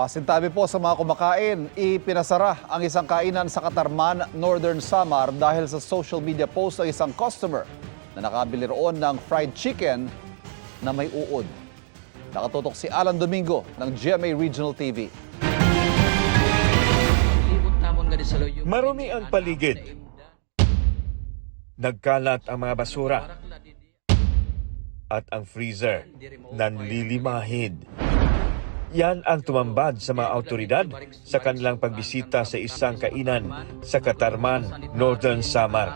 Pasintabi po sa mga kumakain, ipinasara ang isang kainan sa Katarman, Northern Samar dahil sa social media post ng isang customer na nakabili roon ng fried chicken na may uod. Nakatutok si Alan Domingo ng GMA Regional TV. Marumi ang paligid. Nagkalat ang mga basura. At ang freezer nanlilimahid. Yan ang tumambad sa mga autoridad sa kanilang pagbisita sa isang kainan sa Katarman, Northern Samar.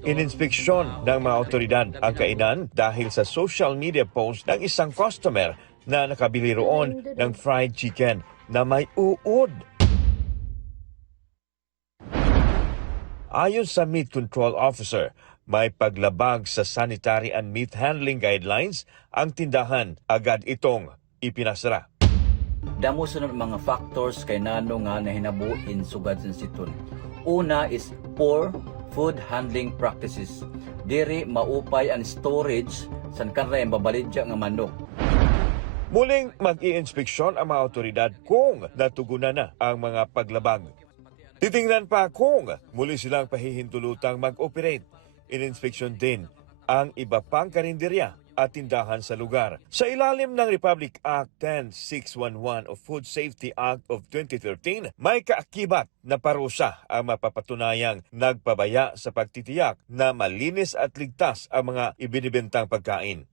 Ininspeksyon ng mga autoridad ang kainan dahil sa social media post ng isang customer na nakabili roon ng fried chicken na may uod. Ayon sa Meat Control Officer, may paglabag sa sanitary and meat handling guidelines ang tindahan. Agad itong ipinasara. Damo sunod mga factors kay nano nga nahinabuin sugad sa siton. Una is poor food handling practices. Diri maupay ang storage san kanray mabalidya nga manok. Muling mag-i-inspeksyon ang mga otoridad kung natugunan na ang mga paglabag. Titingnan pa kung muli silang pahihintulutang mag-operate. In-inspeksyon din ang iba pang karinderya at tindahan sa lugar. Sa ilalim ng Republic Act 10611 o Food Safety Act of 2013, may kaakibat na parusa ang mapapatunayang nagpabaya sa pagtitiyak na malinis at ligtas ang mga ibinibentang pagkain.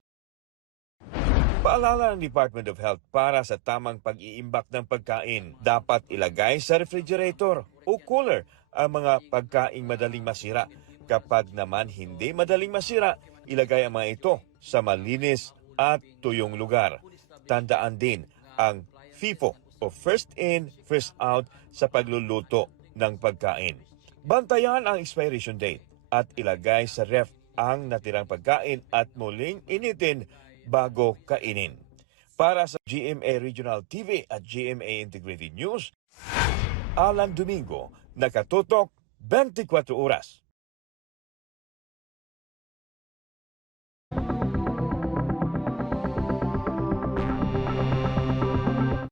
Paalala ng Department of Health para sa tamang pag-iimbak ng pagkain, dapat ilagay sa refrigerator o cooler ang mga pagkaing madaling masira. Kapag naman hindi madaling masira, ilagay ang mga ito sa malinis at tuyong lugar. Tandaan din ang FIFO o First In, First Out sa pagluluto ng pagkain. Bantayan ang expiration date at ilagay sa ref ang natirang pagkain at muling initin bago kainin. Para sa GMA Regional TV at GMA Integrated News, Alan Domingo, nakatutok 24 oras.